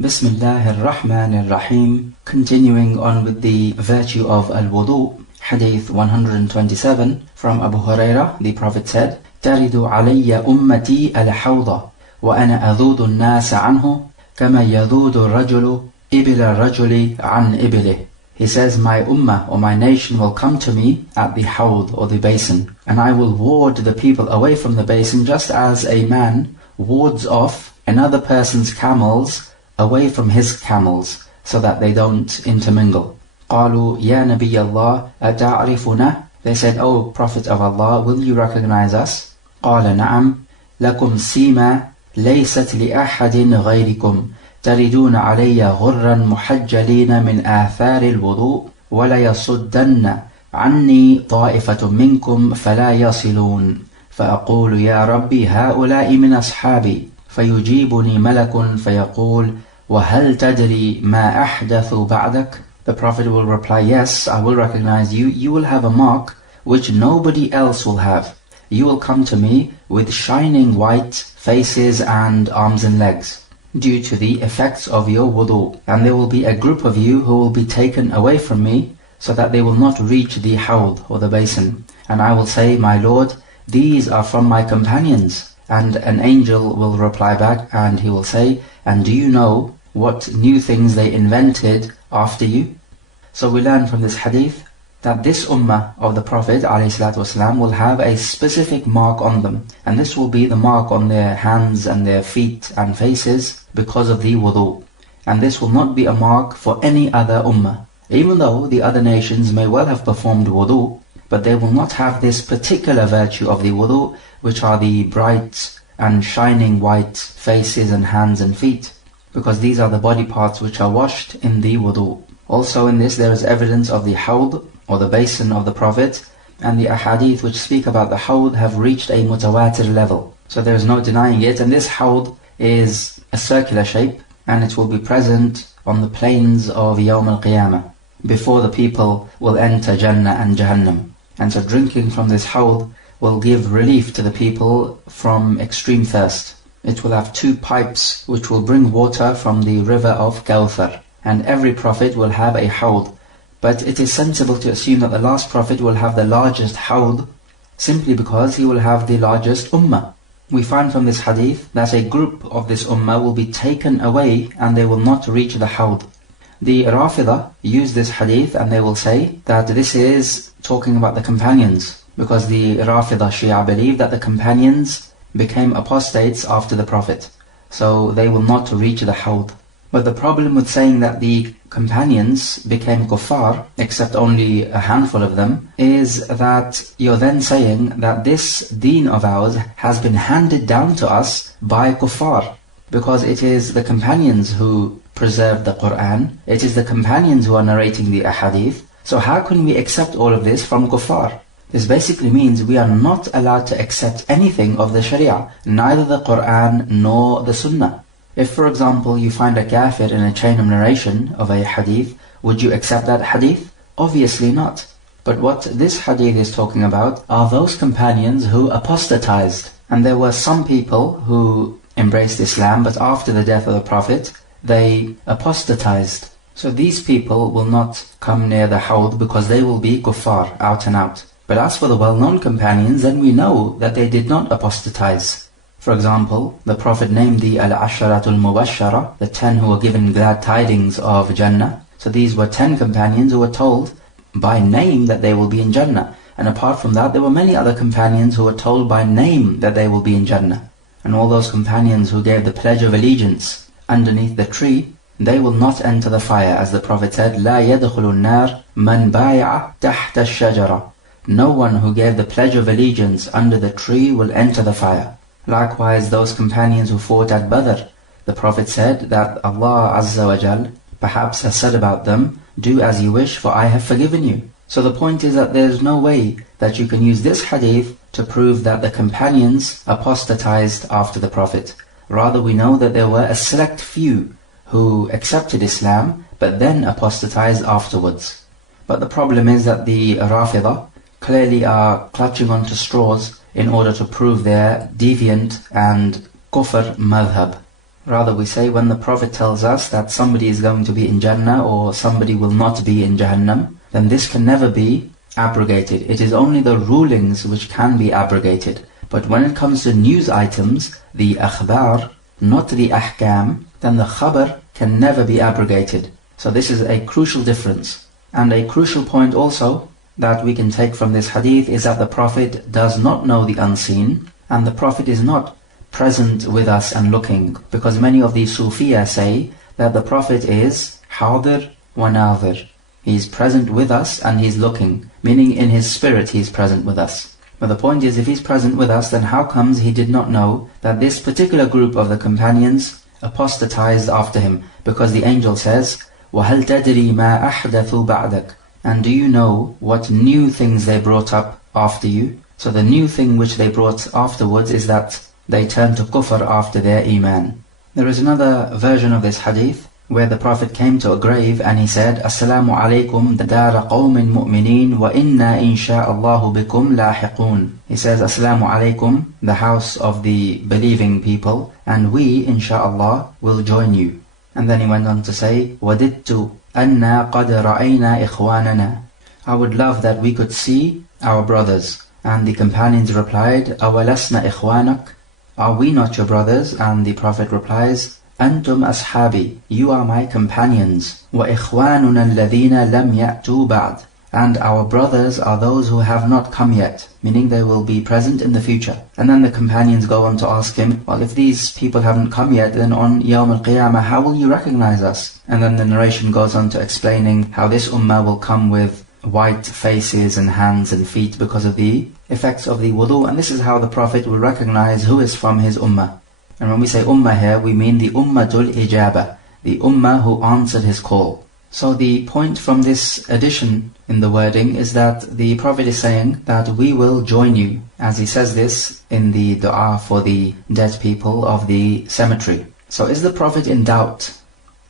Bismillah ar-Rahman ar-Rahim. Continuing on with the virtue of al-wudu, Hadith 127 from Abu Hurairah, the Prophet said, تَرِدُ عَلَيَّ أُمَّتِي الْحَوْضَ وَأَنَا أَذُودُ النَّاسَ عَنْهُ كَمَا يَذُودُ الرَّجُلُ إِبِلَ الرَّجُلِ عَنْ إِبِلِهِ. He says, my ummah or my nation will come to me at the hawd or the basin, and I will ward the people away from the basin just as a man wards off another person's camels away from his camels so that they don't intermingle. قالوا يا نبي الله أتعرفنا? They said, O Prophet of Allah, will you recognize us? قال نعم لكم سيما ليست لأحد غيركم تردون علي غرا محجلين من آثار الوضوء ولا يصدن عني طائفة منكم فلا يصلون فأقول يا ربي هؤلاء من أصحابي فيجيبني ملك فيقول وَهَلْ تَدْرِي مَا أَحْدَثُ بَعْدَكَ? The Prophet will reply, yes, I will recognize you. You will have a mark which nobody else will have. You will come to me with shining white faces and arms and legs due to the effects of your wudu. And there will be a group of you who will be taken away from me so that they will not reach the hawd or the basin. And I will say, my Lord, these are from my companions. And an angel will reply back and he will say, and do you know what new things they invented after you? So we learn from this hadith that this ummah of the Prophet ﷺ will have a specific mark on them, and this will be the mark on their hands and their feet and faces because of the wudu. And this will not be a mark for any other ummah, even though the other nations may well have performed wudu, but they will not have this particular virtue of the wudu, which are the bright and shining white faces and hands and feet, because these are the body parts which are washed in the wudu. Also in this there is evidence of the hawd or the basin of the Prophet, and the ahadith which speak about the hawd have reached a mutawatir level. So there is no denying it, and this hawd is a circular shape, and it will be present on the plains of Yawm al-Qiyamah, before the people will enter Jannah and Jahannam. And so drinking from this hawd will give relief to the people from extreme thirst. It will have two pipes which will bring water from the river of Kawthar. And every prophet will have a hawd. But it is sensible to assume that the last prophet will have the largest hawd, simply because he will have the largest ummah. We find from this hadith that a group of this ummah will be taken away and they will not reach the hawd. The Rafidah use this hadith and they will say that this is talking about the companions, because the Rafidah Shia believe that the companions became apostates after the Prophet, so they will not reach the hawd. But the problem with saying that the companions became kuffar, except only a handful of them, is that you're then saying that this deen of ours has been handed down to us by kuffar, because it is the companions who preserved the Quran, it is the companions who are narrating the ahadith. So how can we accept all of this from kuffar? This basically means we are not allowed to accept anything of the Sharia, neither the Quran nor the Sunnah. If, for example, you find a kafir in a chain of narration of a hadith, would you accept that hadith? Obviously not. But what this hadith is talking about are those companions who apostatized. And there were some people who embraced Islam, but after the death of the Prophet, they apostatized. So these people will not come near the hawd because they will be kuffar, out and out. But as for the well-known companions, then we know that they did not apostatize. For example, the Prophet named the Al-Asharatul Mubashara, the 10 who were given glad tidings of Jannah. So these were 10 companions who were told by name that they will be in Jannah. And apart from that, there were many other companions who were told by name that they will be in Jannah. And all those companions who gave the pledge of allegiance underneath the tree, they will not enter the fire, as the Prophet said, لا يدخل النار من بايع تحت الشجرة. No one who gave the pledge of allegiance under the tree will enter the fire. Likewise, those companions who fought at Badr, the Prophet said that Allah Azza wa Jal perhaps has said about them, do as you wish, for I have forgiven you. So the point is that there is no way that you can use this hadith to prove that the companions apostatized after the Prophet. Rather, we know that there were a select few who accepted Islam, but then apostatized afterwards. But the problem is that the Rafidah clearly are clutching onto straws in order to prove their deviant and kufr madhab. Rather we say when the Prophet tells us that somebody is going to be in Jannah or somebody will not be in Jahannam, then this can never be abrogated. It is only the rulings which can be abrogated. But when it comes to news items, the akhbar, not the ahkam, then the khabar can never be abrogated. So this is a crucial difference. And a crucial point also that we can take from this hadith is that the Prophet does not know the unseen, and the Prophet is not present with us and looking, because many of the Sufiya say that the Prophet is hadir wa nadir. He's present with us and he's looking, meaning in his spirit he's present with us. But the point is, if he's present with us, then how comes he did not know that this particular group of the companions apostatized after him? Because the angel says, وَهَلْ تَدْرِي مَا أَحْدَثُوا بَعْدَكَ? And do you know what new things they brought up after you? So the new thing which they brought afterwards is that they turned to kufr after their iman. There is another version of this hadith where the Prophet came to a grave and he said, Assalamu alaikum dara qawmin mu'mineen wa inna insha'Allahu bikum lahiqun. He says, Assalamu alaikum, the house of the believing people, and we, insha'Allah, will join you. And then he went on to say, وَدِدْتُ أَنَّا قَدْ رَأَيْنَا إِخْوَانَنَا. I would love that we could see our brothers. And the companions replied, أَوَلَسْنَا إِخْوَانَكَ? Are we not your brothers? And the Prophet replies, أَنْتُمْ أَصْحَابِي, you are my companions. وَإِخْوَانُنَا الَّذِينَ لَمْ يَأْتُوا بَعْدِ. And our brothers are those who have not come yet, meaning they will be present in the future. And then the companions go on to ask him, well, if these people haven't come yet, then on Yawm al-Qiyamah, how will you recognize us? And then the narration goes on to explaining how this ummah will come with white faces and hands and feet because of the effects of the wudu, and this is how the Prophet will recognize who is from his ummah. And when we say ummah here, we mean the ummatul ijaba, the ummah who answered his call. So the point from this addition in the wording is that the Prophet is saying that we will join you, as he says this in the dua for the dead people of the cemetery. So is the Prophet in doubt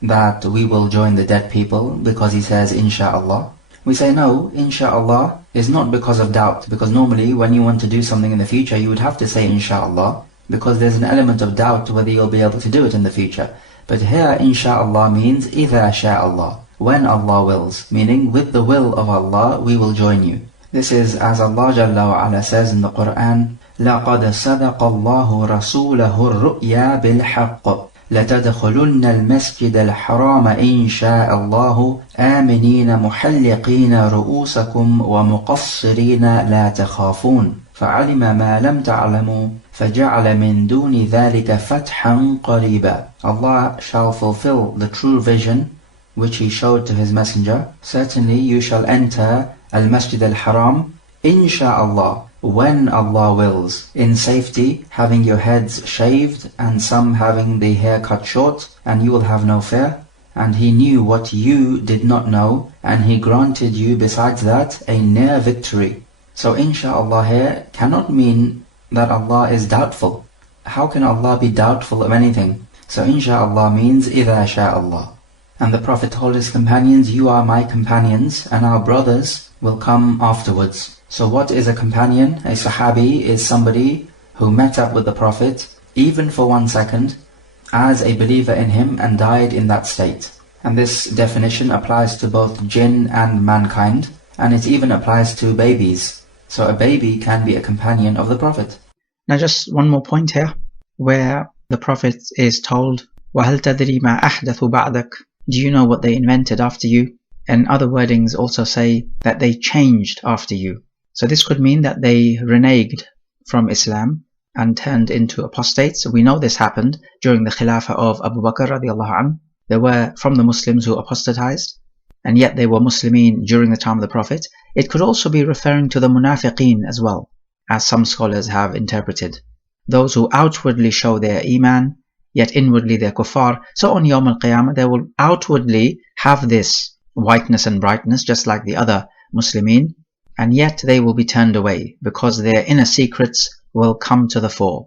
that we will join the dead people because he says insha'Allah? We say no, insha'Allah is not because of doubt, because normally when you want to do something in the future you would have to say insha'Allah, because there's an element of doubt whether you'll be able to do it in the future. But here insha'Allah means إِذَا شَاءَ اللَّهُ, when Allah wills, meaning with the will of Allah we will join you. This is as Allah Jalla wa Ala says in the Quran, لَقَدْ صَدَقَ اللَّهُ رَسُولَهُ الرُّؤْيَا بِالْحَقِّ لتدخلن المسجد الحرام إن شاء الله آمنين محلقين رؤوسكم ومقصرين لا تخافون فعلم ما لم تعلموا فجعل من دون ذلك فتحا قريبا. Allah shall fulfill the true vision which he showed to his messenger. Certainly you shall enter al-Masjid al-Haram insha'Allah, when Allah wills, in safety, having your heads shaved and some having the hair cut short, and you will have no fear. And he knew what you did not know, and he granted you besides that a near victory. So insha'Allah here cannot mean that Allah is doubtful. How can Allah be doubtful of anything? So insha'Allah means إِذَا شَاءَ اللَّهُ. And the Prophet told his companions, you are my companions, and our brothers will come afterwards. So what is a companion? A sahabi is somebody who met up with the Prophet, even for 1 second, as a believer in him and died in that state. And this definition applies to both jinn and mankind, and it even applies to babies. So a baby can be a companion of the Prophet. Now just one more point here, where the Prophet is told, وَهَلْ تَدْرِي مَا أَحْدَثُوا بَعْدَكَ? Do you know what they invented after you? And other wordings also say that they changed after you. So this could mean that they reneged from Islam and turned into apostates. We know this happened during the Khilafah of Abu Bakr radiallahu anhu. There were from the Muslims who apostatized, and yet they were Muslimin during the time of the Prophet. It could also be referring to the munafiqeen as well, as some scholars have interpreted. Those who outwardly show their iman, yet inwardly they're kuffar. So on Yawm al-Qiyamah they will outwardly have this whiteness and brightness just like the other Muslimin, and yet they will be turned away because their inner secrets will come to the fore.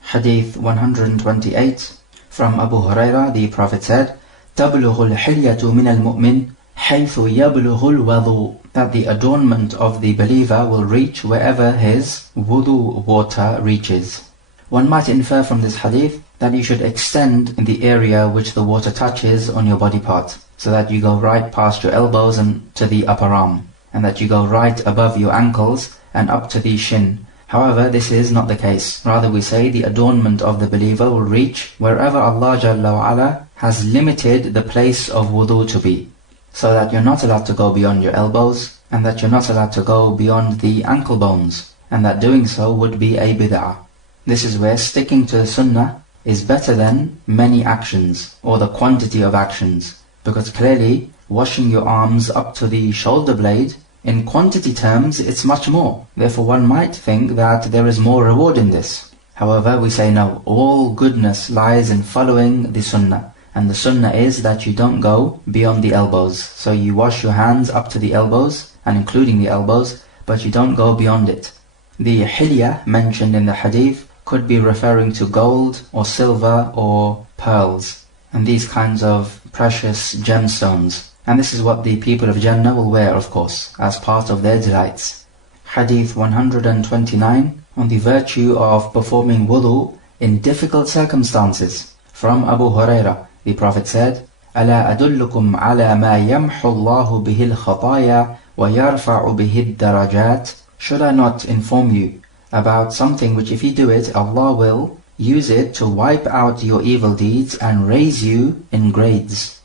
Hadith 128 from Abu Hurairah, the Prophet said, تَبْلُغُ الْحِلْيَةُ مِنَ الْمُؤْمِنِ حَيْثُ يَبْلُغُ الْوَضُوء, that the adornment of the believer will reach wherever his wudu water reaches. One might infer from this hadith that you should extend the area which the water touches on your body part, so that you go right past your elbows and to the upper arm, and that you go right above your ankles and up to the shin. However, this is not the case. Rather, we say the adornment of the believer will reach wherever Allah Jalla wa Ala has limited the place of wudu to be, so that you're not allowed to go beyond your elbows, and that you're not allowed to go beyond the ankle bones, and that doing so would be a bid'ah. This is where sticking to the sunnah is better than many actions, or the quantity of actions, because clearly washing your arms up to the shoulder blade, in quantity terms it's much more. Therefore one might think that there is more reward in this. However, we say no, all goodness lies in following the sunnah, and the sunnah is that you don't go beyond the elbows. So you wash your hands up to the elbows, and including the elbows, but you don't go beyond it. The hilya mentioned in the hadith could be referring to gold or silver or pearls, and these kinds of precious gemstones. And this is what the people of Jannah will wear, of course, as part of their delights. Hadith 129 on the virtue of performing wudu in difficult circumstances. From Abu Hurairah, the Prophet said, ألا أدلكم على ما يمحو الله به الخطايا ويرفع به الدرجات? Should I not inform you about something which if you do it, Allah will use it to wipe out your evil deeds and raise you in grades?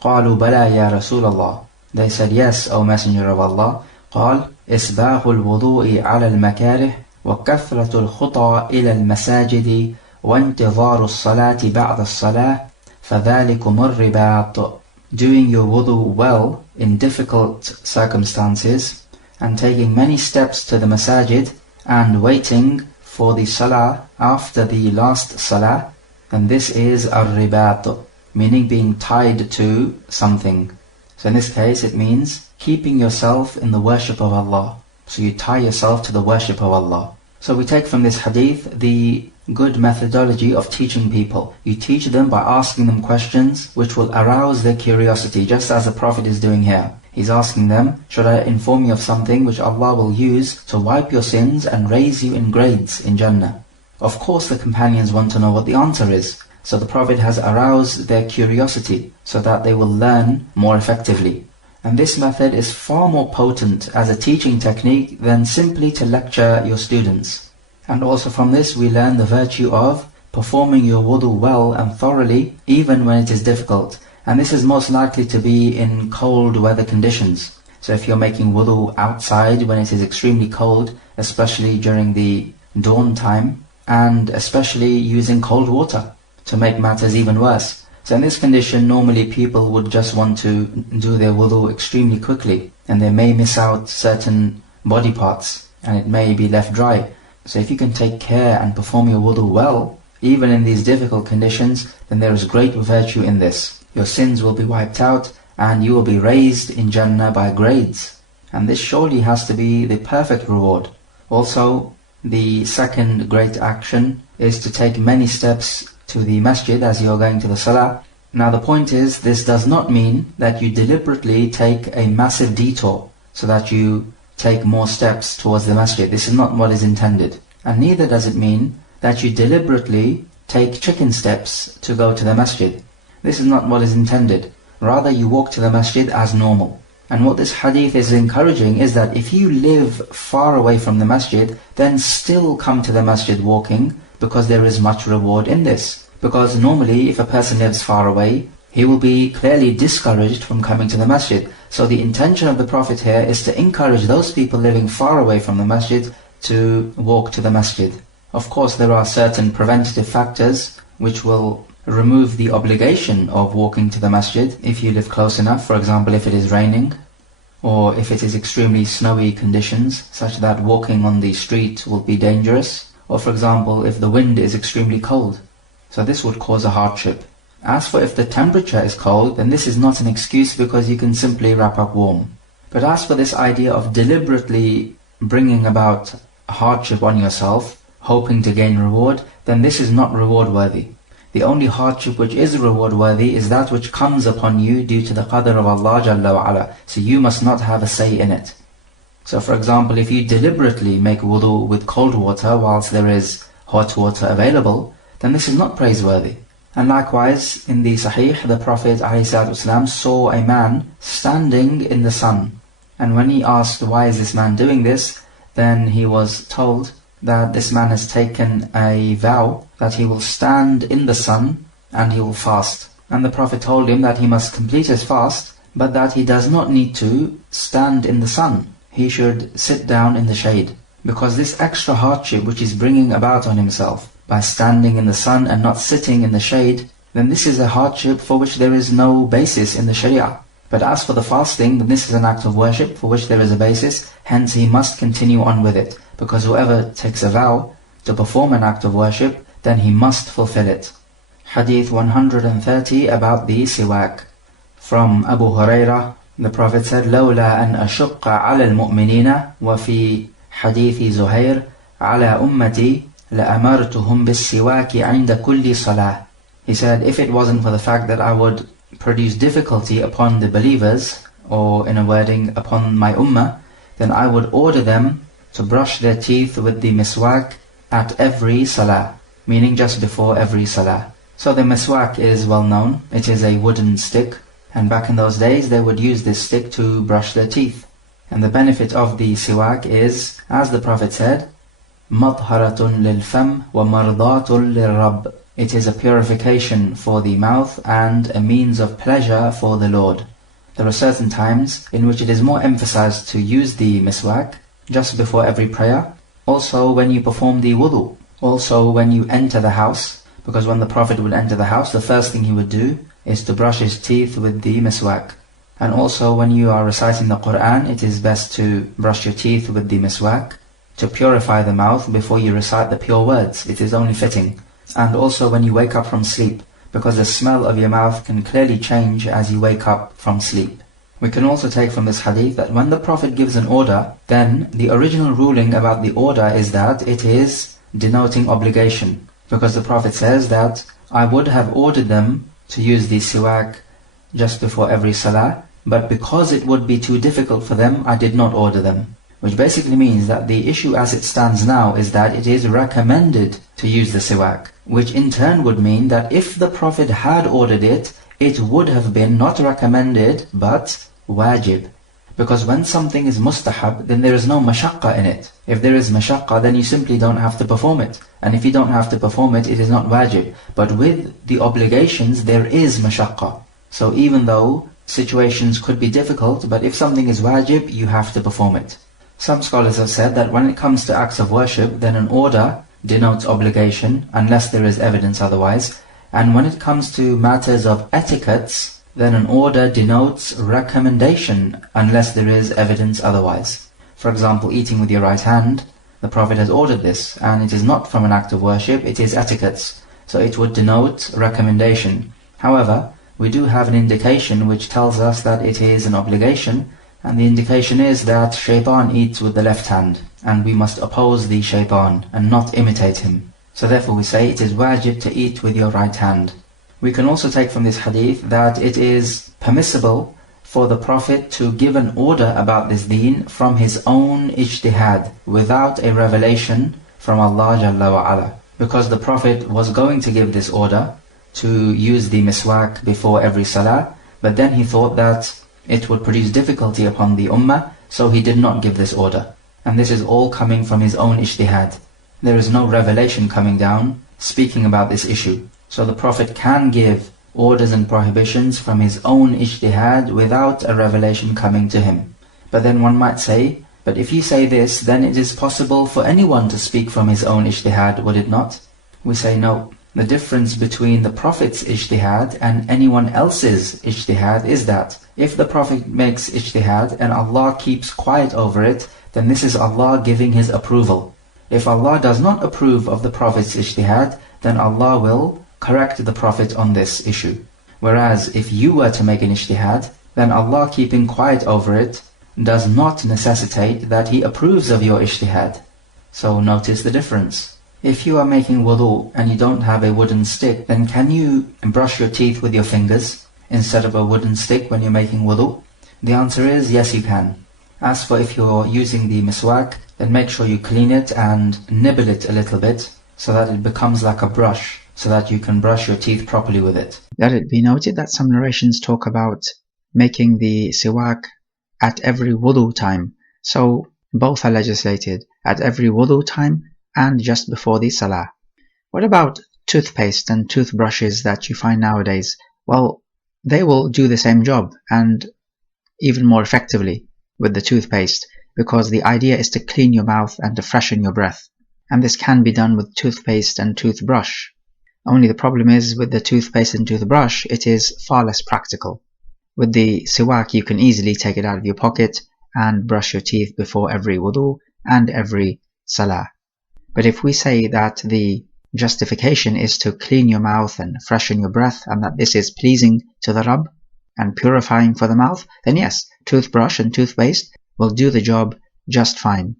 قالوا بلى يا رسول الله. They said, yes, O Messenger of Allah. قال إسباغ الوضوء على المكاره وكثرة الخطى إلى المساجد وانتظار الصلاة بعد الصلاة فذلكم الرباط. Doing your wudu well in difficult circumstances and taking many steps to the masajid and waiting for the salah after the last salah, and this is ar-ribat, meaning being tied to something. So in this case it means keeping yourself in the worship of Allah. So you tie yourself to the worship of Allah. So we take from this hadith the good methodology of teaching people. You teach them by asking them questions which will arouse their curiosity, just as the Prophet is doing here. He's asking them, should I inform you of something which Allah will use to wipe your sins and raise you in grades in Jannah? Of course the companions want to know what the answer is. So the Prophet has aroused their curiosity so that they will learn more effectively. And this method is far more potent as a teaching technique than simply to lecture your students. And also from this we learn the virtue of performing your wudu well and thoroughly even when it is difficult. And this is most likely to be in cold weather conditions. So if you're making wudu outside when it is extremely cold, especially during the dawn time, and especially using cold water to make matters even worse. So in this condition, normally people would just want to do their wudu extremely quickly, and they may miss out certain body parts, and it may be left dry. So if you can take care and perform your wudu well, even in these difficult conditions, then there is great virtue in this. Your sins will be wiped out, and you will be raised in Jannah by grades. And this surely has to be the perfect reward. Also, the second great action is to take many steps to the masjid as you are going to the salah. Now the point is, this does not mean that you deliberately take a massive detour so that you take more steps towards the masjid. This is not what is intended. And neither does it mean that you deliberately take chicken steps to go to the masjid. This is not what is intended. Rather, you walk to the masjid as normal. And what this hadith is encouraging is that if you live far away from the masjid, then still come to the masjid walking, because there is much reward in this. Because normally if a person lives far away, he will be clearly discouraged from coming to the masjid. So the intention of the Prophet here is to encourage those people living far away from the masjid to walk to the masjid. Of course there are certain preventative factors which will remove the obligation of walking to the masjid if you live close enough. For example, if it is raining, or if it is extremely snowy conditions such that walking on the street will be dangerous, or for example if the wind is extremely cold. So this would cause a hardship. As for if the temperature is cold, then this is not an excuse because you can simply wrap up warm. But as for this idea of deliberately bringing about hardship on yourself, hoping to gain reward, then this is not reward worthy. The only hardship which is reward worthy is that which comes upon you due to the qadr of Allah Jalla wa Ala. So you must not have a say in it. So for example, if you deliberately make wudu with cold water whilst there is hot water available, then this is not praiseworthy. And likewise, in the Sahih, the Prophet ﷺ saw a man standing in the sun. And when he asked, why is this man doing this? Then he was told that this man has taken a vow that he will stand in the sun and he will fast. And the Prophet told him that he must complete his fast, but that he does not need to stand in the sun. He should sit down in the shade. Because this extra hardship which he's bringing about on himself by standing in the sun and not sitting in the shade, then this is a hardship for which there is no basis in the Sharia. But as for the fasting, then this is an act of worship for which there is a basis, hence he must continue on with it. Because whoever takes a vow to perform an act of worship, then he must fulfill it. Hadith 130 about the siwak. From Abu Hurairah, the Prophet said, لولا أن أشق على المؤمنين وفي حديث زهير على أمتي لأمرتهم بالسواك عند كل صلاة. He said, if it wasn't for the fact that I would produce difficulty upon the believers, or in a wording, upon my ummah, then I would order them to brush their teeth with the miswak at every salah, meaning just before every salah. So the miswak is well known. It is a wooden stick, and back in those days they would use this stick to brush their teeth. And the benefit of the siwak is, as the Prophet said, مَطْهَرَةٌ لِلْفَمْ وَمَرْضَاتٌ لِلرَّبِّ. It is a purification for the mouth and a means of pleasure for the Lord. There are certain times in which it is more emphasized to use the miswak just before every prayer. Also when you perform the wudu. Also when you enter the house. Because when the Prophet would enter the house, the first thing he would do is to brush his teeth with the miswak. And also when you are reciting the Quran, it is best to brush your teeth with the miswak to purify the mouth before you recite the pure words. It is only fitting. And also when you wake up from sleep, because the smell of your mouth can clearly change as you wake up from sleep. We can also take from this hadith that when the Prophet gives an order, then the original ruling about the order is that it is denoting obligation. Because the Prophet says that I would have ordered them to use the siwak just before every salah, but because it would be too difficult for them, I did not order them. Which basically means that the issue as it stands now is that it is recommended to use the siwak, which in turn would mean that if the Prophet had ordered it, it would have been not recommended but wajib. Because when something is mustahab, then there is no mashaqqa in it. If there is mashaqqa, then you simply don't have to perform it. And if you don't have to perform it, it is not wajib. But with the obligations, there is mashaqqa. So even though situations could be difficult, but if something is wajib, you have to perform it. Some scholars have said that when it comes to acts of worship, then an order denotes obligation, unless there is evidence otherwise. And when it comes to matters of etiquettes, then an order denotes recommendation, unless there is evidence otherwise. For example, eating with your right hand, the Prophet has ordered this, and it is not from an act of worship, it is etiquettes. So it would denote recommendation. However, we do have an indication which tells us that it is an obligation, and the indication is that shaitan eats with the left hand, and we must oppose the shaitan and not imitate him. So therefore we say it is wajib to eat with your right hand. We can also take from this hadith that it is permissible for the Prophet to give an order about this deen from his own ijtihad, without a revelation from Allah Jalla wa Ala. Because the Prophet was going to give this order to use the miswak before every salah, but then he thought that it would produce difficulty upon the ummah, so he did not give this order. And this is all coming from his own ijtihad. There is no revelation coming down speaking about this issue. So the Prophet can give orders and prohibitions from his own ijtihad without a revelation coming to him. But then one might say, but if you say this, then it is possible for anyone to speak from his own ijtihad, would it not? We say no. The difference between the Prophet's ijtihad and anyone else's ijtihad is that if the Prophet makes ijtihad and Allah keeps quiet over it, then this is Allah giving His approval. If Allah does not approve of the Prophet's ijtihad, then Allah will correct the Prophet on this issue. Whereas if you were to make an ijtihad, then Allah keeping quiet over it does not necessitate that He approves of your ijtihad. So notice the difference. If you are making wudu and you don't have a wooden stick, then can you brush your teeth with your fingers instead of a wooden stick when you're making wudu? The answer is yes, you can. As for if you're using the miswak, then make sure you clean it and nibble it a little bit so that it becomes like a brush, so that you can brush your teeth properly with it. Let it be noted that some narrations talk about making the siwak at every wudu time. So both are legislated, at every wudu time and just before the salah. What about toothpaste and toothbrushes that you find nowadays? Well, they will do the same job and even more effectively with the toothpaste, because the idea is to clean your mouth and to freshen your breath. And this can be done with toothpaste and toothbrush. Only the problem is with the toothpaste and toothbrush, it is far less practical. With the siwak, you can easily take it out of your pocket and brush your teeth before every wudu and every salah. But if we say that the justification is to clean your mouth and freshen your breath, and that this is pleasing to the Rabb and purifying for the mouth, then yes, toothbrush and toothpaste will do the job just fine.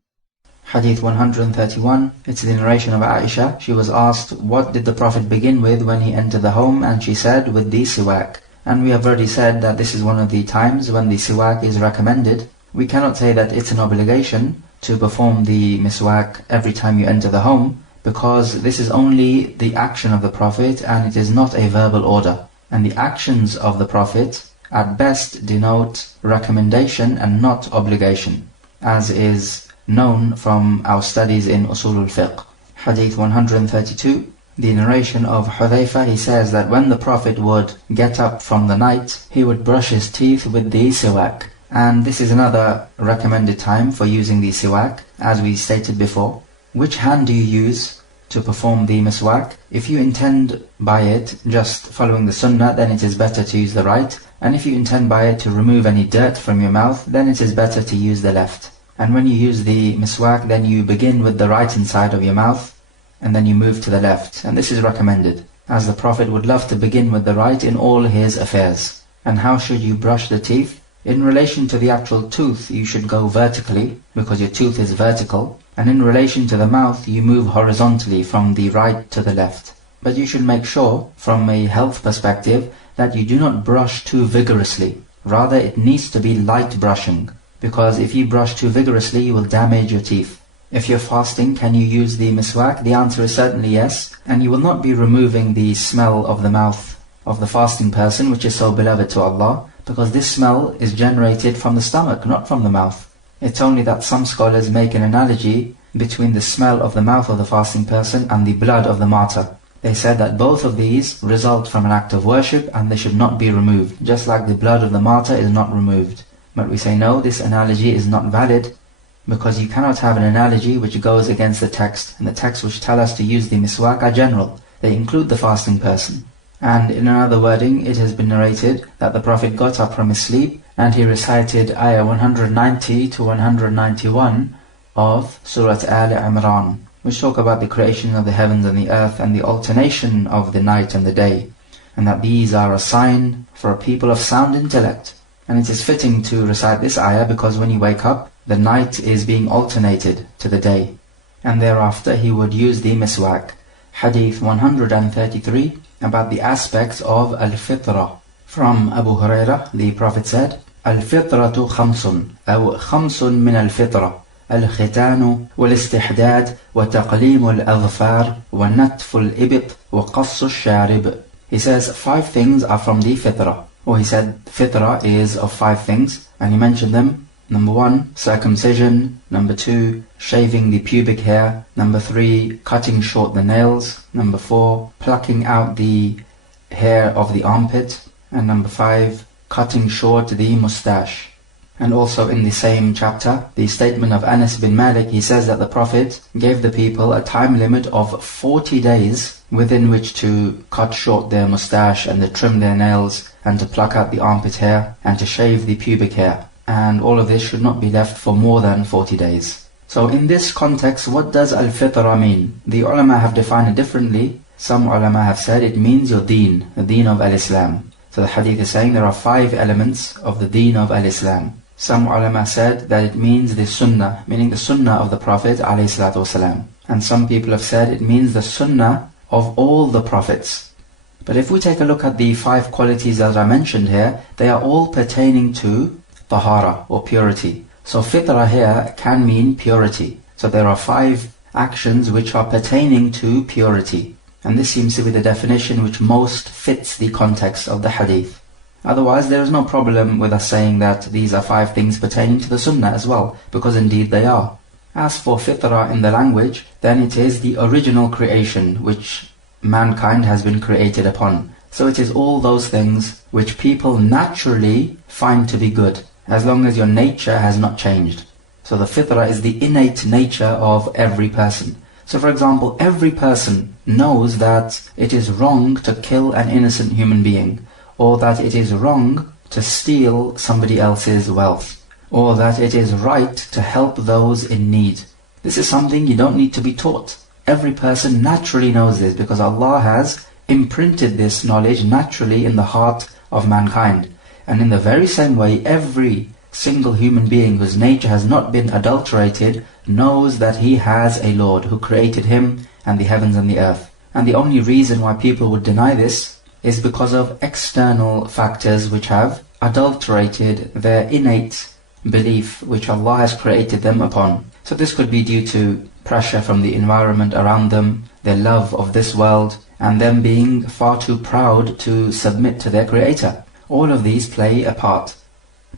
Hadith 131, it's the narration of Aisha. She was asked, what did the Prophet begin with when he entered the home? And she said, with the siwak. And we have already said that this is one of the times when the siwak is recommended. We cannot say that it's an obligation to perform the miswak every time you enter the home, because this is only the action of the Prophet and it is not a verbal order. And the actions of the Prophet at best denote recommendation and not obligation, as is known from our studies in Usul al-Fiqh. Hadith 132, the narration of Hudhayfah, he says that when the Prophet would get up from the night, he would brush his teeth with the siwak. And this is another recommended time for using the siwak, as we stated before. Which hand do you use to perform the miswak? If you intend by it just following the sunnah, then it is better to use the right. And if you intend by it to remove any dirt from your mouth, then it is better to use the left. And when you use the miswak, then you begin with the right inside of your mouth, and then you move to the left. And this is recommended, as the Prophet would love to begin with the right in all his affairs. And how should you brush the teeth? In relation to the actual tooth, you should go vertically, because your tooth is vertical. And in relation to the mouth, you move horizontally from the right to the left. But you should make sure, from a health perspective, that you do not brush too vigorously. Rather, it needs to be light brushing, because if you brush too vigorously, you will damage your teeth. If you're fasting, can you use the miswak? The answer is certainly yes. And you will not be removing the smell of the mouth of the fasting person, which is so beloved to Allah, because this smell is generated from the stomach, not from the mouth. It's only that some scholars make an analogy between the smell of the mouth of the fasting person and the blood of the martyr. They said that both of these result from an act of worship and they should not be removed, just like the blood of the martyr is not removed. But we say no, this analogy is not valid, because you cannot have an analogy which goes against the text. And the texts which tell us to use the miswak are general. They include the fasting person. And in another wording, it has been narrated that the Prophet got up from his sleep and he recited ayah 190 to 191 of Surah Al-Imran, which talk about the creation of the heavens and the earth and the alternation of the night and the day, and that these are a sign for a people of sound intellect. And it is fitting to recite this ayah because when you wake up, the night is being alternated to the day. And thereafter he would use the miswak. Hadith 133, about the aspects of al-fitra. From Abu Hurairah, the Prophet said, al-fitratu khamsun, aw khamsun min al-fitra, al-khitanu, wal-istihdad, wa taqlimu al-adhfar, wa natfu al-ibit, wa qassu al-sharib. He says 5 things are from the fitra. Or he said fitra is of 5 things, and he mentioned them. Number 1, circumcision. Number 2, shaving the pubic hair. Number 3, cutting short the nails. Number 4, plucking out the hair of the armpit. And number 5, cutting short the mustache. And also in the same chapter, the statement of Anas bin Malik, he says that the Prophet gave the people a time limit of 40 days within which to cut short their mustache and to trim their nails and to pluck out the armpit hair and to shave the pubic hair. And all of this should not be left for more than 40 days. So in this context, what does al-fitra mean? The ulama have defined it differently. Some ulama have said it means your deen, the deen of al-Islam. So the hadith is saying there are 5 elements of the deen of al-Islam. Some ulama said that it means the sunnah, meaning the sunnah of the Prophet ﷺ. And some people have said it means the sunnah of all the prophets. But if we take a look at the 5 qualities that I mentioned here, they are all pertaining to Tahaarah, or purity. So fitra here can mean purity. So there are 5 actions which are pertaining to purity. And this seems to be the definition which most fits the context of the hadith. Otherwise, there is no problem with us saying that these are 5 things pertaining to the sunnah as well, because indeed they are. As for fitrah in the language, then it is the original creation which mankind has been created upon. So it is all those things which people naturally find to be good, as long as your nature has not changed. So the fitrah is the innate nature of every person. So for example, every person knows that it is wrong to kill an innocent human being, or that it is wrong to steal somebody else's wealth, or that it is right to help those in need. This is something you don't need to be taught. Every person naturally knows this because Allah has imprinted this knowledge naturally in the heart of mankind. And in the very same way, every single human being whose nature has not been adulterated knows that he has a Lord who created him and the heavens and the earth. And the only reason why people would deny this is because of external factors which have adulterated their innate belief which Allah has created them upon. So this could be due to pressure from the environment around them, their love of this world, and them being far too proud to submit to their Creator. All of these play a part.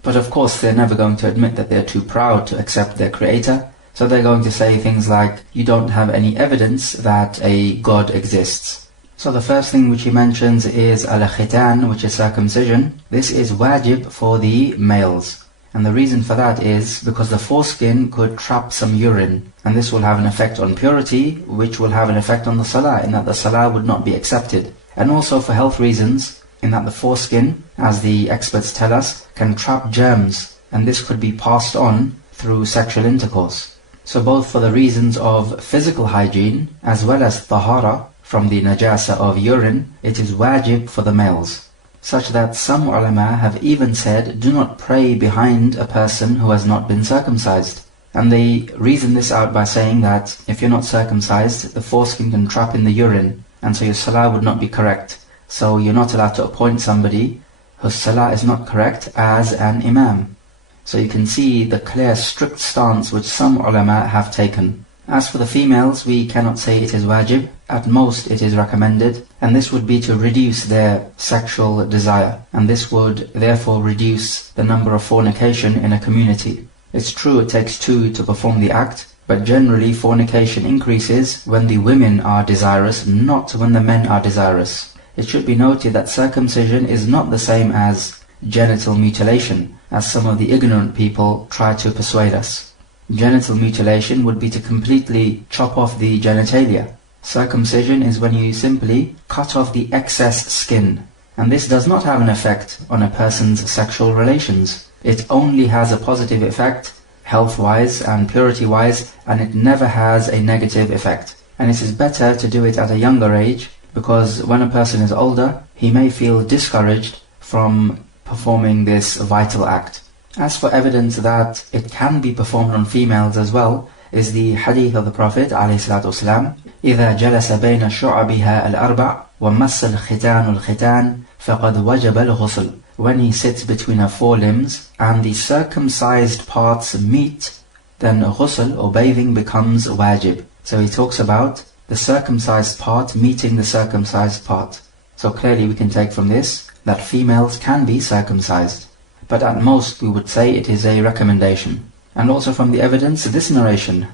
But of course they're never going to admit that they're too proud to accept their Creator. So they're going to say things like, you don't have any evidence that a God exists. So the first thing which he mentions is al-khitan, which is circumcision. This is wajib for the males. And the reason for that is because the foreskin could trap some urine. And this will have an effect on purity, which will have an effect on the salah, in that the salah would not be accepted. And also for health reasons, in that the foreskin, as the experts tell us, can trap germs. And this could be passed on through sexual intercourse. So both for the reasons of physical hygiene, as well as tahaarah, from the najasa of urine, it is wajib for the males. Such that some ulama have even said, do not pray behind a person who has not been circumcised. And they reason this out by saying that if you're not circumcised, the foreskin can trap in the urine, and so your salah would not be correct. So you're not allowed to appoint somebody whose salah is not correct as an imam. So you can see the clear, strict stance which some ulama have taken. As for the females, we cannot say it is wajib. At most it is recommended, and this would be to reduce their sexual desire, and this would therefore reduce the number of fornication in a community. It's true it takes 2 to perform the act, but generally fornication increases when the women are desirous, not when the men are desirous. It should be noted that circumcision is not the same as genital mutilation, as some of the ignorant people try to persuade us. Genital mutilation would be to completely chop off the genitalia. Circumcision is when you simply cut off the excess skin, and this does not have an effect on a person's sexual relations. It only has a positive effect, health-wise and purity-wise, and it never has a negative effect. And it is better to do it at a younger age, because when a person is older, he may feel discouraged from performing this vital act. As for evidence that it can be performed on females as well, is the hadith of the Prophet ﷺ, إِذَا جَلَسَ بَيْنَ شُعَبِهَا الْأَرْبَعِ وَمَسَّ الْخِتَانُ الْخِتَانِ فَقَدْ وَجَبَ الْغُسْلُ. When he sits between her forelimbs and the circumcised parts meet, then ghusl or bathing becomes wajib. So he talks about the circumcised part meeting the circumcised part. So clearly we can take from this that females can be circumcised. But at most we would say it is a recommendation. And also from the evidence, this narration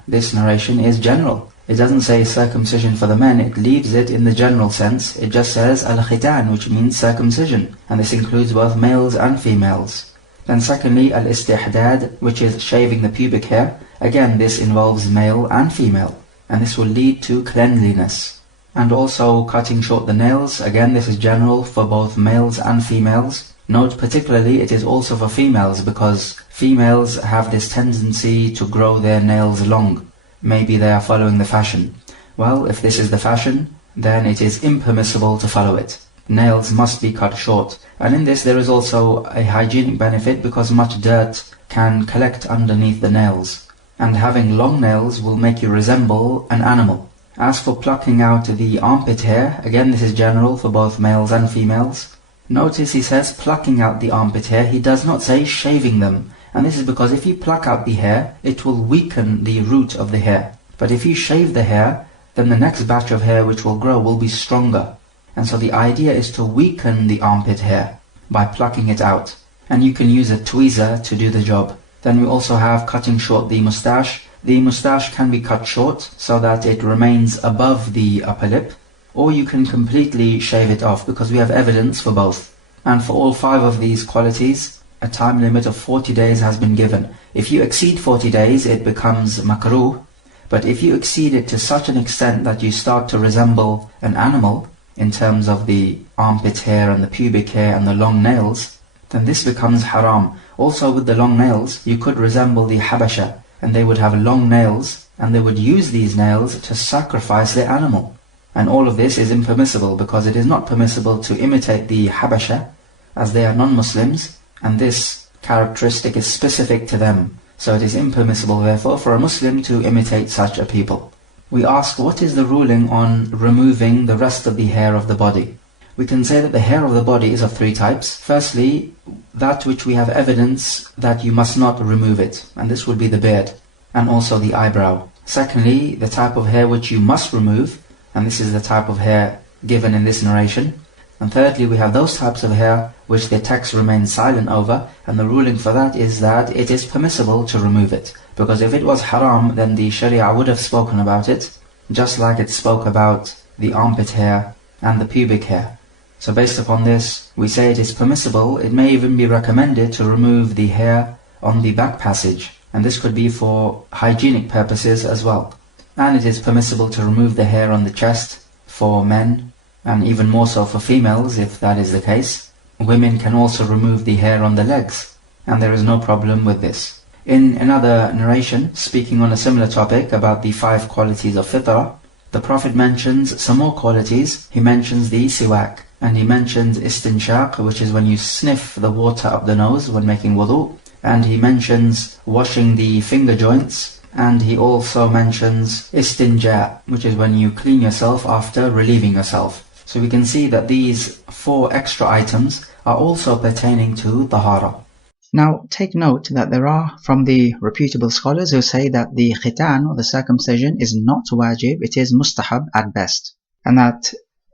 is general. It doesn't say circumcision for the men, it leaves it in the general sense. It just says al-khitan, which means circumcision, and this includes both males and females. Then secondly, al-istihdad, which is shaving the pubic hair. Again, this involves male and female, and this will lead to cleanliness. And also cutting short the nails. Again, this is general for both males and females. Note particularly it is also for females, because females have this tendency to grow their nails long. Maybe they are following the fashion. Well, if this is the fashion, then it is impermissible to follow it. Nails must be cut short. And in this there is also a hygienic benefit, because much dirt can collect underneath the nails. And having long nails will make you resemble an animal. As for plucking out the armpit hair, again this is general for both males and females. Notice he says plucking out the armpit hair, he does not say shaving them. And this is because if you pluck out the hair, it will weaken the root of the hair. But if you shave the hair, then the next batch of hair which will grow will be stronger. And so the idea is to weaken the armpit hair by plucking it out. And you can use a tweezer to do the job. Then we also have cutting short the mustache. The mustache can be cut short so that it remains above the upper lip, or you can completely shave it off, because we have evidence for both. And for all 5 of these qualities, a time limit of 40 days has been given. If you exceed 40 days, it becomes makruh. But if you exceed it to such an extent that you start to resemble an animal in terms of the armpit hair and the pubic hair and the long nails, then this becomes haram. Also with the long nails, you could resemble the Habasha, and they would have long nails, and they would use these nails to sacrifice the animal. And all of this is impermissible, because it is not permissible to imitate the Habasha, as they are non-Muslims, and this characteristic is specific to them. So it is impermissible, therefore, for a Muslim to imitate such a people. We ask, what is the ruling on removing the rest of the hair of the body? We can say that the hair of the body is of 3 types. Firstly, that which we have evidence that you must not remove it, and this would be the beard, and also the eyebrow. Secondly, the type of hair which you must remove, and this is the type of hair given in this narration. And thirdly, we have those types of hair which the text remains silent over, and the ruling for that is that it is permissible to remove it. Because if it was haram, then the Sharia would have spoken about it, just like it spoke about the armpit hair and the pubic hair. So based upon this, we say it is permissible. It may even be recommended to remove the hair on the back passage, and this could be for hygienic purposes as well. And it is permissible to remove the hair on the chest for men, and even more so for females if that is the case. Women can also remove the hair on the legs, and there is no problem with this. In another narration, speaking on a similar topic about the 5 qualities of fitrah, the Prophet mentions some more qualities. He mentions the siwak, and he mentions istinshaq, which is when you sniff the water up the nose when making wudu, and he mentions washing the finger joints, and he also mentions istinja, which is when you clean yourself after relieving yourself. So we can see that these 4 extra items are also pertaining to Tahaarah. Now take note that there are from the reputable scholars who say that the khitan, or the circumcision, is not wajib, it is mustahab at best. And that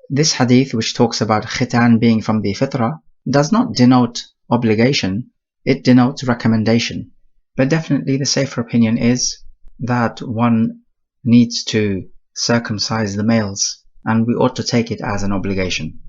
this hadith, which talks about khitan being from the fitrah, does not denote obligation, it denotes recommendation. But definitely the safer opinion is that one needs to circumcise the males, and we ought to take it as an obligation.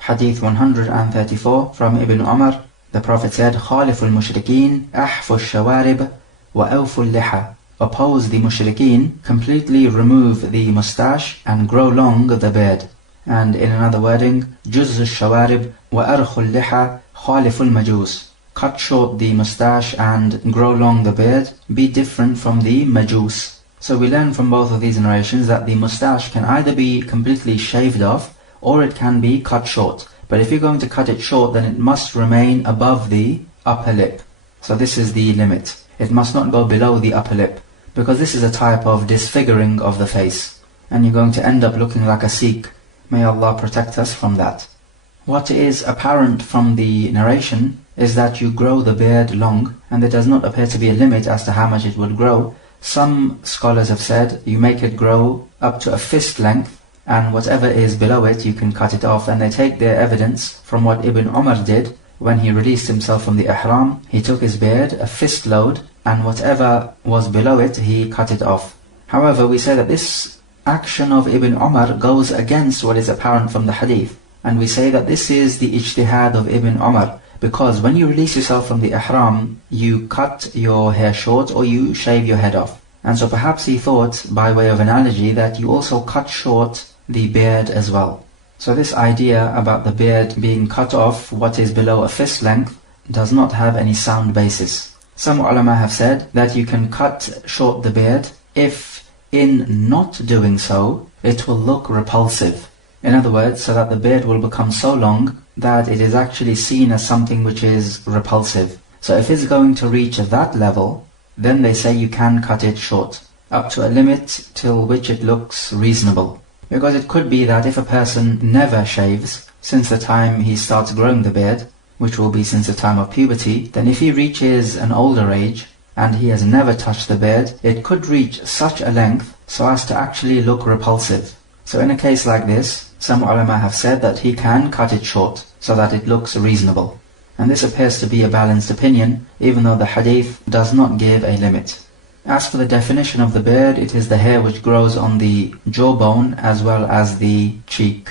Hadith 134 from Ibn Umar. The Prophet said, خَالِفُ الْمُشْرِكِينَ أَحْفُ الشَّوَارِبِ وَأَوْفُ اللِّحَى. Oppose the mushrikeen, completely remove the mustache and grow long the beard. And in another wording, جُزُّ الشَّوَارِبِ وَأَرْخُ اللِّحَى خَالِفُ الْمَجُوسِ. Cut short the mustache and grow long the beard, be different from the majus. So we learn from both of these narrations that the mustache can either be completely shaved off, or it can be cut short. But if you're going to cut it short, then it must remain above the upper lip. So this is the limit. It must not go below the upper lip, because this is a type of disfiguring of the face, and you're going to end up looking like a Sikh. May Allah protect us from that. What is apparent from the narration is that you grow the beard long, and there does not appear to be a limit as to how much it would grow. Some scholars have said you make it grow up to a fist length, and whatever is below it you can cut it off, and they take their evidence from what Ibn Umar did when he released himself from the ihram. He took his beard, a fist load, and whatever was below it he cut it off. However, we say that this action of Ibn Umar goes against what is apparent from the hadith, and we say that this is the ijtihad of Ibn Umar, because when you release yourself from the ihram, you cut your hair short or you shave your head off. And so perhaps he thought, by way of analogy, that you also cut short the beard as well. So this idea about the beard being cut off what is below a fist length does not have any sound basis. Some ulama have said that you can cut short the beard if in not doing so it will look repulsive. In other words, so that the beard will become so long that it is actually seen as something which is repulsive. So if it's going to reach that level, then they say you can cut it short, up to a limit till which it looks reasonable. Because it could be that if a person never shaves since the time he starts growing the beard, which will be since the time of puberty, then if he reaches an older age and he has never touched the beard, it could reach such a length so as to actually look repulsive. So in a case like this, some ulama have said that he can cut it short so that it looks reasonable. And this appears to be a balanced opinion, even though the hadith does not give a limit. As for the definition of the beard, it is the hair which grows on the jawbone as well as the cheek.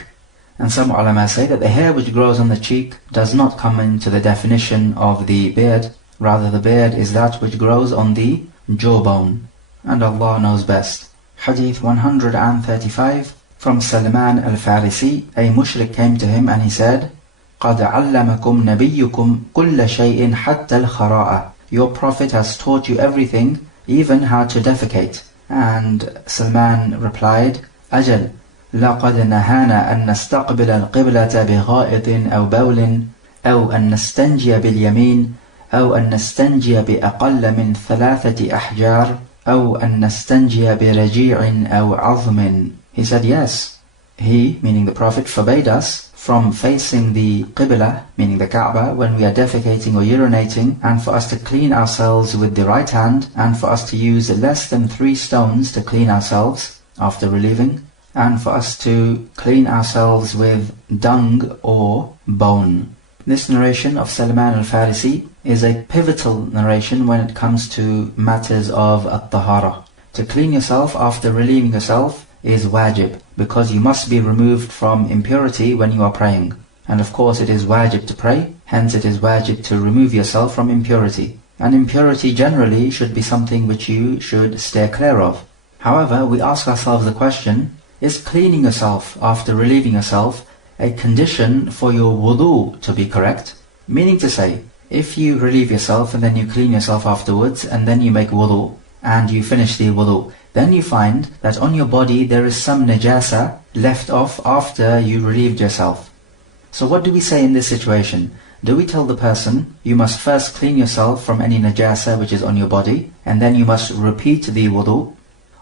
And some ulama say that the hair which grows on the cheek does not come into the definition of the beard. Rather, the beard is that which grows on the jawbone. And Allah knows best. Hadith 135 from Salman al-Farisi. A mushrik came to him and he said, قَدْ عَلَّمَكُمْ نَبِيُّكُمْ كُلَّ شَيْءٍ حَتَّى الْخَرَاءَ. Your Prophet has taught you everything, even how to defecate. And Salman replied, أجل لقد نهانا أن نستقبل القبلة بغائط أو بول أو أن نستنجي باليمين أو أن نستنجي بأقل من 3 أحجار أو أن نستنجي برجيع أو عظم. He said, yes, he, meaning the Prophet, forbade us from facing the Qibla, meaning the Kaaba, when we are defecating or urinating, and for us to clean ourselves with the right hand, and for us to use less than 3 stones to clean ourselves after relieving, and for us to clean ourselves with dung or bone. This narration of Salman al-Farisi is a pivotal narration when it comes to matters of Tahaarah. To clean yourself after relieving yourself is wajib, because you must be removed from impurity when you are praying. And of course it is wajib to pray, hence it is wajib to remove yourself from impurity. And impurity generally should be something which you should steer clear of. However, we ask ourselves the question, is cleaning yourself after relieving yourself a condition for your wudu to be correct? Meaning to say, if you relieve yourself and then you clean yourself afterwards and then you make wudu and you finish the wudu, then you find that on your body there is some najasa left off after you relieved yourself. So what do we say in this situation? Do we tell the person, you must first clean yourself from any najasa which is on your body and then you must repeat the wudu?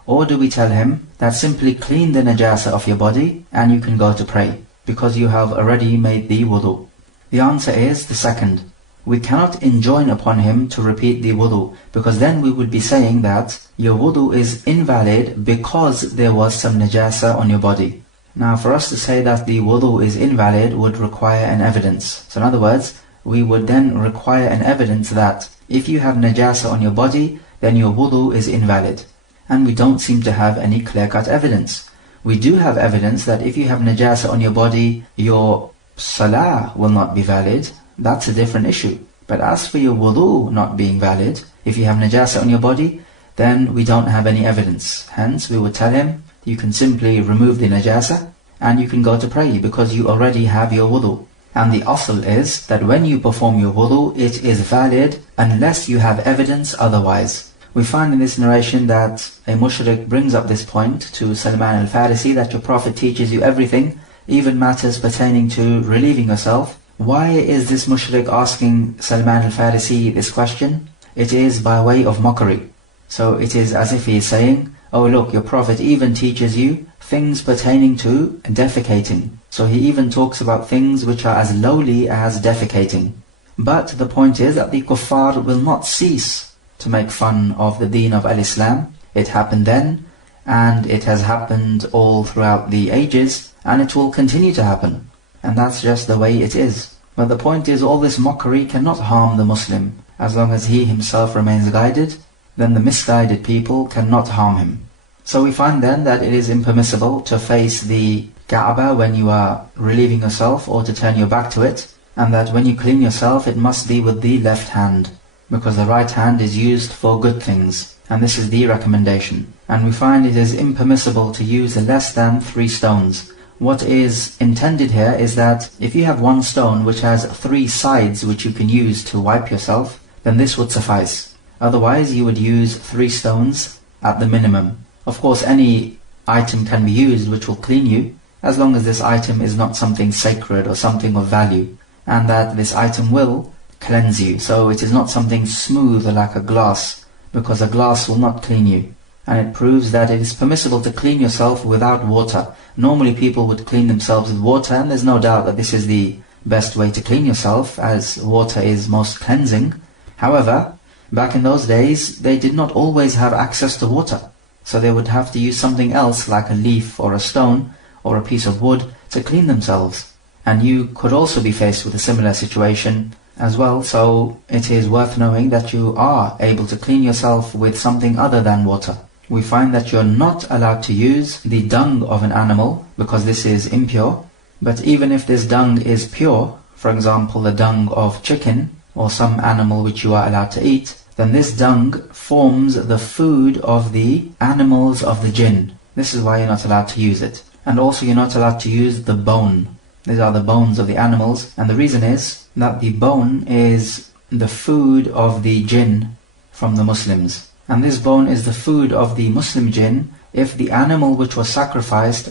Or do we tell him that simply clean the najasa of your body and you can go to pray, because you have already made the wudu? The answer is the second. We cannot enjoin upon him to repeat the wudu, because then we would be saying that your wudu is invalid because there was some najasa on your body. Now for us to say that the wudu is invalid would require an evidence. So in other words, we would then require an evidence that if you have najasa on your body, then your wudu is invalid. And we don't seem to have any clear-cut evidence. We do have evidence that if you have najasa on your body, your salah will not be valid. That's a different issue. But as for your wudu not being valid, if you have najasa on your body, then we don't have any evidence. Hence, we would tell him, you can simply remove the najasa and you can go to pray because you already have your wudu. And the asl is that when you perform your wudu, it is valid unless you have evidence otherwise. We find in this narration that a mushrik brings up this point to Salman al-Farisi that your Prophet teaches you everything, even matters pertaining to relieving yourself. Why is this mushrik asking Salman al-Farisi this question? It is by way of mockery. So it is as if he is saying, oh look, your Prophet even teaches you things pertaining to defecating. So he even talks about things which are as lowly as defecating. But the point is that the kuffar will not cease to make fun of the deen of al-Islam. It happened then, and it has happened all throughout the ages, and it will continue to happen. And that's just the way it is. But the point is, all this mockery cannot harm the Muslim. As long as he himself remains guided, then the misguided people cannot harm him. So we find then that it is impermissible to face the Kaaba when you are relieving yourself or to turn your back to it, and that when you clean yourself it must be with the left hand, because the right hand is used for good things, and this is the recommendation. And we find it is impermissible to use less than 3 stones. What is intended here is that if you have 1 stone which has 3 sides which you can use to wipe yourself, then this would suffice. Otherwise you would use 3 stones at the minimum. Of course any item can be used which will clean you, as long as this item is not something sacred or something of value, and that this item will cleanse you. So it is not something smooth like a glass, because a glass will not clean you. And it proves that it is permissible to clean yourself without water. Normally people would clean themselves with water, and there's no doubt that this is the best way to clean yourself, as water is most cleansing. However, back in those days, they did not always have access to water. So they would have to use something else like a leaf or a stone or a piece of wood to clean themselves. And you could also be faced with a similar situation as well, so it is worth knowing that you are able to clean yourself with something other than water. We find that you're not allowed to use the dung of an animal because this is impure, but even if this dung is pure, for example the dung of chicken or some animal which you are allowed to eat, then this dung forms the food of the animals of the jinn. This is why you're not allowed to use it. And also you're not allowed to use the bone. These are the bones of the animals, and the reason is that the bone is the food of the jinn from the Muslims. And this bone is the food of the Muslim jinn if the animal which was sacrificed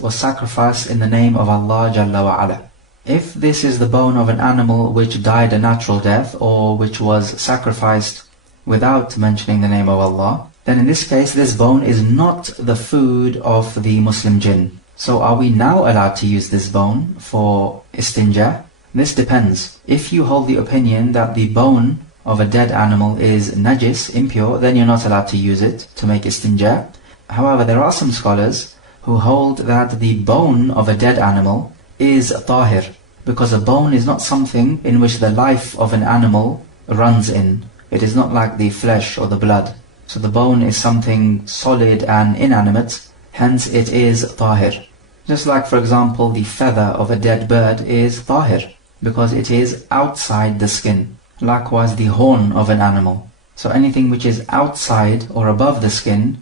in the name of Allah Jalla wa Ala. If this is the bone of an animal which died a natural death or which was sacrificed without mentioning the name of Allah, then in this case this bone is not the food of the Muslim jinn. So are we now allowed to use this bone for istinja? This depends. If you hold the opinion that the bone of a dead animal is najis, impure, then you're not allowed to use it to make istinja. However, there are some scholars who hold that the bone of a dead animal is tahir, because a bone is not something in which the life of an animal runs in. It is not like the flesh or the blood. So the bone is something solid and inanimate, hence it is tahir. Just like, for example, the feather of a dead bird is tahir, because it is outside the skin. Likewise, the horn of an animal. So anything which is outside or above the skin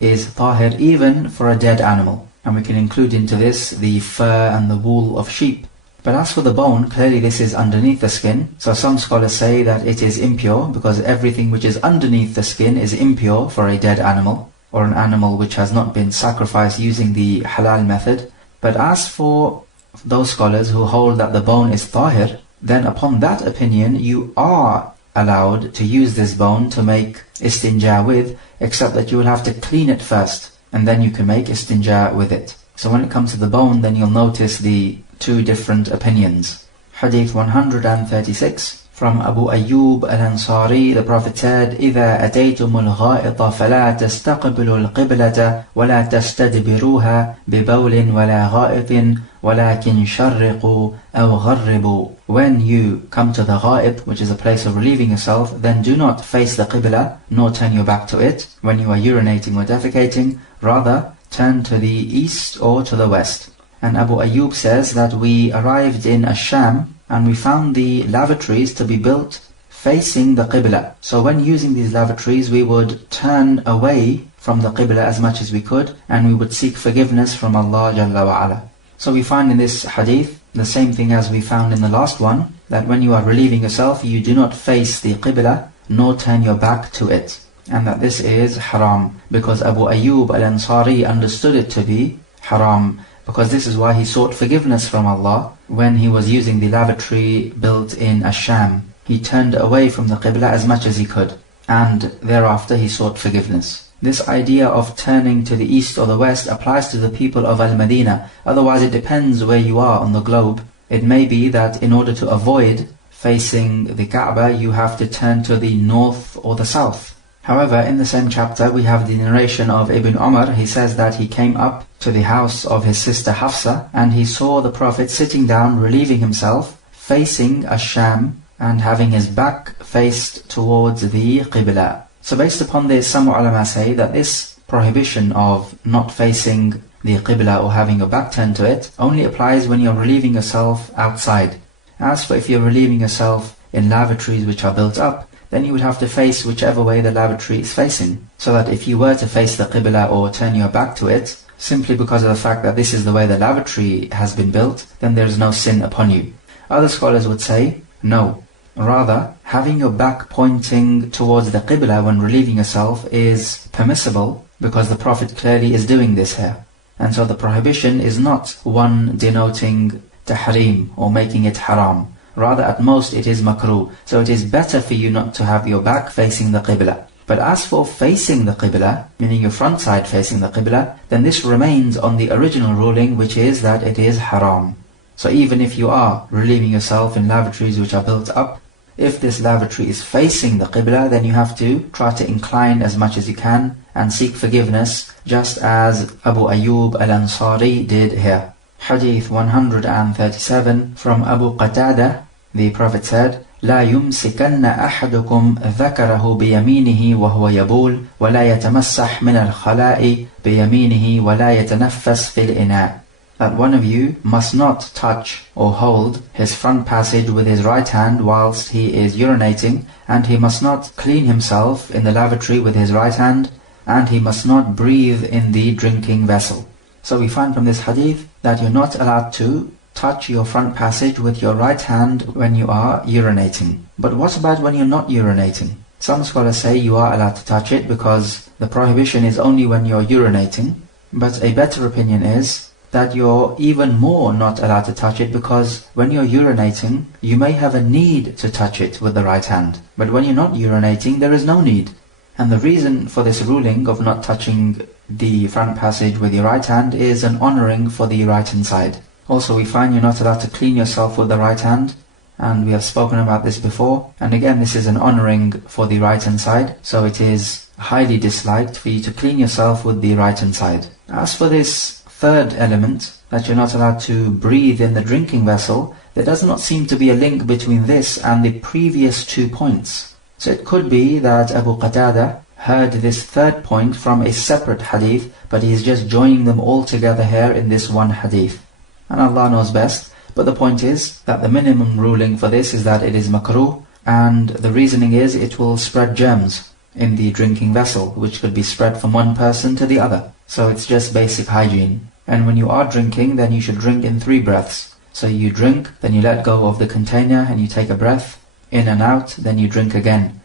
is tahir even for a dead animal. And we can include into this the fur and the wool of sheep. But as for the bone, clearly this is underneath the skin. So some scholars say that it is impure because everything which is underneath the skin is impure for a dead animal, or an animal which has not been sacrificed using the halal method. But as for those scholars who hold that the bone is tahir, then upon that opinion you are allowed to use this bone to make istinja with, except that you will have to clean it first, and then you can make istinja with it. So when it comes to the bone, then you'll notice the two different opinions. Hadith 136 from Abu Ayyub al-Ansari, the Prophet said, إِذَا أَتَيْتُمُ الْغَائِطَ فَلَا تَسْتَقْبِلُوا الْقِبْلَةَ وَلَا تَسْتَدْبِرُوهَا بِبَوْلٍ وَلَا غَائِطٍ وَلَكِنْ شَرِّقُوا أَوْ غَرِّبُوا. When you come to the ghaib, which is a place of relieving yourself, then do not face the qibla, nor turn your back to it when you are urinating or defecating. Rather, turn to the east or to the west. And Abu Ayyub says that we arrived in Ash-Sham and we found the lavatories to be built facing the qibla. So when using these lavatories, we would turn away from the qibla as much as we could, and we would seek forgiveness from Allah Jalla wa Ala. So we find in this hadith the same thing as we found in the last one, that when you are relieving yourself, you do not face the qibla, nor turn your back to it. And that this is haram, because Abu Ayyub al-Ansari understood it to be haram, because this is why he sought forgiveness from Allah when he was using the lavatory built in Ash-Sham. He turned away from the qibla as much as he could, and thereafter he sought forgiveness. This idea of turning to the east or the west applies to the people of Al-Madinah. Otherwise it depends where you are on the globe. It may be that in order to avoid facing the Kaaba, you have to turn to the north or the south. However, in the same chapter we have the narration of Ibn Umar. He says that he came up to the house of his sister Hafsa, and he saw the Prophet sitting down relieving himself, facing Ash-Sham and having his back faced towards the Qibla. So based upon this, some ulama say that this prohibition of not facing the Qibla or having your back turned to it only applies when you're relieving yourself outside. As for if you're relieving yourself in lavatories which are built up, then you would have to face whichever way the lavatory is facing. So that if you were to face the Qibla or turn your back to it, simply because of the fact that this is the way the lavatory has been built, then there is no sin upon you. Other scholars would say, no. Rather, having your back pointing towards the Qibla when relieving yourself is permissible, because the Prophet clearly is doing this here. And so the prohibition is not one denoting tahrim or making it haram. Rather, at most it is makruh. So it is better for you not to have your back facing the Qibla. But as for facing the Qibla, meaning your front side facing the Qibla, then this remains on the original ruling, which is that it is haram. So even if you are relieving yourself in lavatories which are built up, If this lavatory is facing the Qibla, then you have to try to incline as much as you can and seek forgiveness, just as Abu Ayyub al-Ansari did here. Hadith 137 from Abu Qatada, the Prophet said, لا يمسكن أحدكم ذكره بيمينه وهو يبول ولا يتمسح من الخلاء بيمينه ولا يتنفس في الإناء. That one of you must not touch or hold his front passage with his right hand whilst he is urinating, and he must not clean himself in the lavatory with his right hand, and he must not breathe in the drinking vessel. So we find from this hadith that you're not allowed to touch your front passage with your right hand when you are urinating. But what about when you're not urinating? Some scholars say you are allowed to touch it because the prohibition is only when you're urinating, but a better opinion is that you're even more not allowed to touch it because when you're urinating, you may have a need to touch it with the right hand. But when you're not urinating, there is no need. And the reason for this ruling of not touching the front passage with your right hand is an honoring for the right hand side. Also, we find you're not allowed to clean yourself with the right hand, and we have spoken about this before. And again, this is an honoring for the right hand side, so it is highly disliked for you to clean yourself with the right hand side. As for this third element, that you're not allowed to breathe in the drinking vessel, there does not seem to be a link between this and the previous 2 points. So it could be that Abu Qatada heard this third point from a separate hadith, but he is just joining them all together here in this one hadith. And Allah knows best, but the point is that the minimum ruling for this is that it is makruh, and the reasoning is it will spread germs in the drinking vessel, which could be spread from one person to the other. So it's just basic hygiene. And when you are drinking, then you should drink in 3 breaths. So you drink, then you let go of the container and you take a breath, in and out, then you drink again.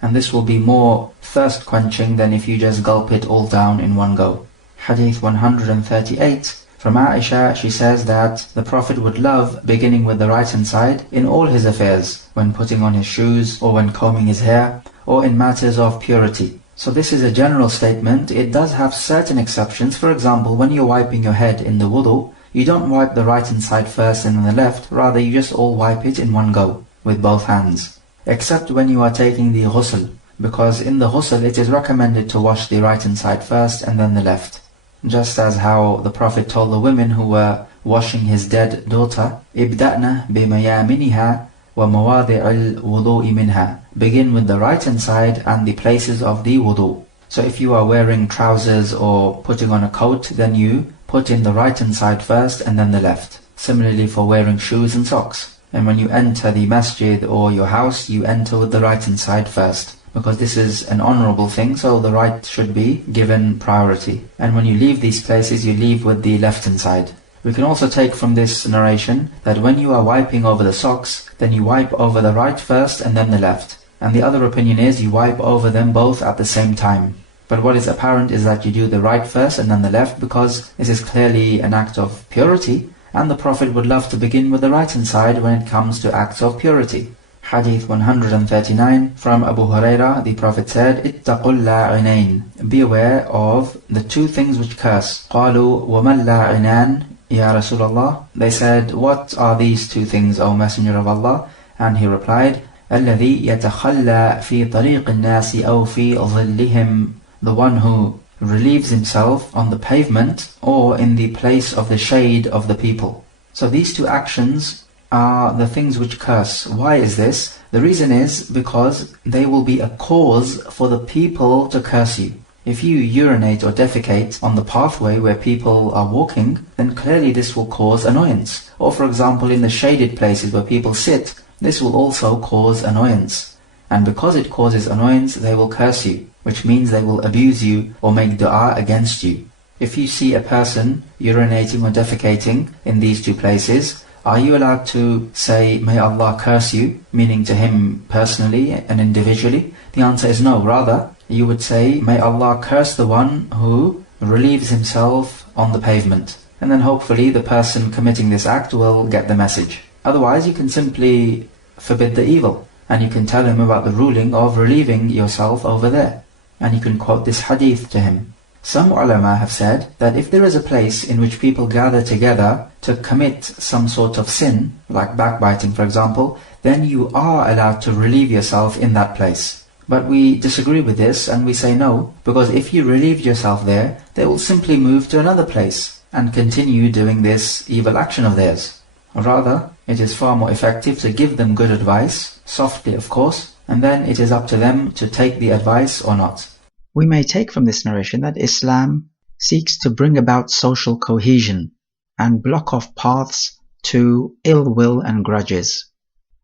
And this will be more thirst quenching than if you just gulp it all down in one go. Hadith 138 from Aisha, she says that the Prophet would love beginning with the right hand side in all his affairs, when putting on his shoes or when combing his hair, or in matters of purity. So this is a general statement. It does have certain exceptions. For example, when you're wiping your head in the wudu, you don't wipe the right hand side first and then the left, rather you just all wipe it in one go, with both hands. Except when you are taking the ghusl, because in the ghusl it is recommended to wash the right hand side first and then the left. Just as how the Prophet told the women who were washing his dead daughter, إِبْدَأْنَا بِمَيَامِنِهَا وَمَوَاضِعِ الْوُضُوءِ مِنْهَا. Begin with the right hand side and the places of the wudu. So if you are wearing trousers or putting on a coat, then you put in the right hand side first and then the left. Similarly for wearing shoes and socks. And when you enter the masjid or your house, you enter with the right hand side first, because this is an honorable thing, so the right should be given priority. And when you leave these places, you leave with the left hand side. We can also take from this narration that when you are wiping over the socks, then you wipe over the right first and then the left. And the other opinion is you wipe over them both at the same time. But what is apparent is that you do the right first and then the left, because this is clearly an act of purity, and the Prophet would love to begin with the right hand side when it comes to acts of purity. Hadith 139 from Abu Hurairah, the Prophet said, اتقوا اللاعنين. Be aware of the 2 things which curse. قالوا وما اللاعنان Ya Rasulullah. They said, what are these 2 things, O Messenger of Allah? And he replied, الذي يتخلى في طريق الناس أو في ظلهم. The one who relieves himself on the pavement or in the place of the shade of the people. So these 2 actions are the things which curse. Why is this? The reason is because they will be a cause for the people to curse you. If you urinate or defecate on the pathway where people are walking, then clearly this will cause annoyance. Or for example, in the shaded places where people sit, this will also cause annoyance. And because it causes annoyance, they will curse you, which means they will abuse you or make dua against you. If you see a person urinating or defecating in these 2 places, are you allowed to say, may Allah curse you, meaning to him personally and individually? The answer is no. Rather, you would say, may Allah curse the one who relieves himself on the pavement. And then hopefully the person committing this act will get the message. Otherwise, you can simply forbid the evil, and you can tell him about the ruling of relieving yourself over there. And you can quote this hadith to him. Some ulama have said that if there is a place in which people gather together to commit some sort of sin, like backbiting for example, then you are allowed to relieve yourself in that place. But we disagree with this and we say no, because if you relieve yourself there, they will simply move to another place and continue doing this evil action of theirs. Rather, it is far more effective to give them good advice, softly of course, and then it is up to them to take the advice or not. We may take from this narration that Islam seeks to bring about social cohesion and block off paths to ill will and grudges,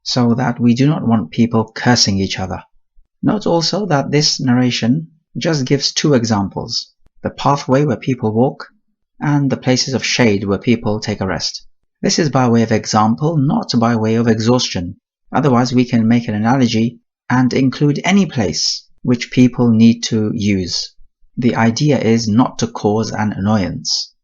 so that we do not want people cursing each other. Note also that this narration just gives two examples: the pathway where people walk and the places of shade where people take a rest. This is by way of example, not by way of exhaustion. Otherwise we can make an analogy and include any place which people need to use. The idea is not to cause an annoyance.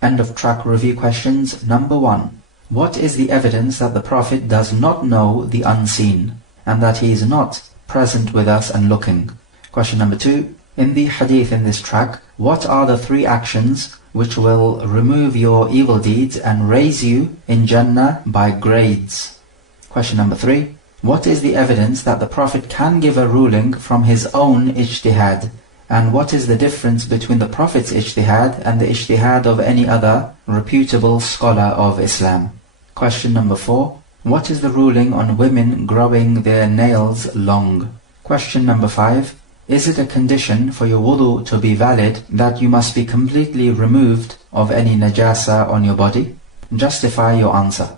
End of track review questions. Number 1. What is the evidence that the Prophet does not know the unseen and that he is not present with us and looking? Question number 2. In the hadith in this track, what are the 3 actions which will remove your evil deeds and raise you in Jannah by grades? Question number 3. What is the evidence that the Prophet can give a ruling from his own ijtihad? And what is the difference between the Prophet's ijtihad and the ijtihad of any other reputable scholar of Islam? Question number 4. What is the ruling on women growing their nails long? Question number 5. Is it a condition for your wudu to be valid that you must be completely removed of any najasa on your body? Justify your answer.